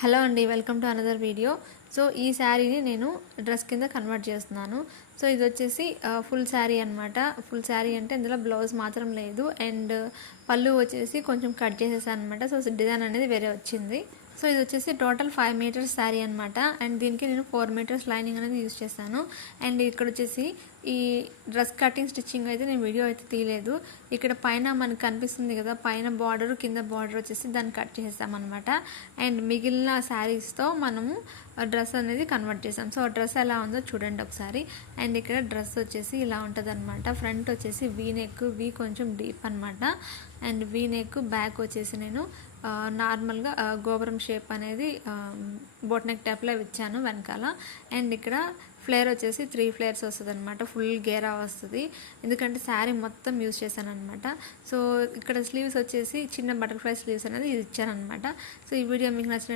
Hello అండి, welcome to another video. So ఈ శారీని నేను డ్రెస్ కింద కన్వర్ట్ చేస్తున్నాను. సో ఇది వచ్చేసి ఫుల్ శారీ అనమాట. ఫుల్ శారీ అంటే ఇందులో బ్లౌజ్ మాత్రం లేదు, అండ్ పళ్ళు వచ్చేసి కొంచెం కట్ చేసేసాను అనమాట. సో డిజైన్ అనేది వేరే వచ్చింది. సో ఇది వచ్చేసి టోటల్ 5 మీటర్స్ శారీ అనమాట. అండ్ దీనికి నేను 4 మీటర్స్ లైనింగ్ అనేది యూజ్ చేశాను. అండ్ ఇక్కడ వచ్చేసి ఈ డ్రెస్ కటింగ్ స్టిచ్చింగ్ అయితే నేను వీడియో అయితే తీయలేదు. ఇక్కడ పైన మనకు కనిపిస్తుంది కదా, పైన బార్డర్ కింద బార్డర్ వచ్చేసి దాన్ని కట్ చేసేసామన్నమాట. అండ్ మిగిలిన శారీస్తో మనము డ్రెస్ అనేది కన్వర్ట్ చేసాం. సో డ్రెస్ ఎలా ఉందో చూడండి ఒకసారి. అండ్ ఇక్కడ డ్రెస్ వచ్చేసి ఇలా ఉంటుంది అనమాట. ఫ్రంట్ వచ్చేసి వీ నెక్, వీ కొంచెం డీప్ అనమాట. అండ్ వీ నెక్, బ్యాక్ వచ్చేసి నేను నార్మల్గా గోపురం షేప్ అనేది బోట్ నెక్ టైప్లో ఇచ్చాను వెనకాల. అండ్ ఇక్కడ ఫ్లేర్ వచ్చేసి 3 ఫ్లేర్స్ వస్తుంది అనమాట. ఫుల్ గేరా వస్తుంది, ఎందుకంటే శారీ మొత్తం యూజ్ చేశాను అనమాట. సో ఇక్కడ స్లీవ్స్ వచ్చేసి చిన్న బటర్ఫ్లై స్లీవ్స్ అనేది ఇచ్చాను అనమాట. సో ఈ వీడియో మీకు నచ్చిన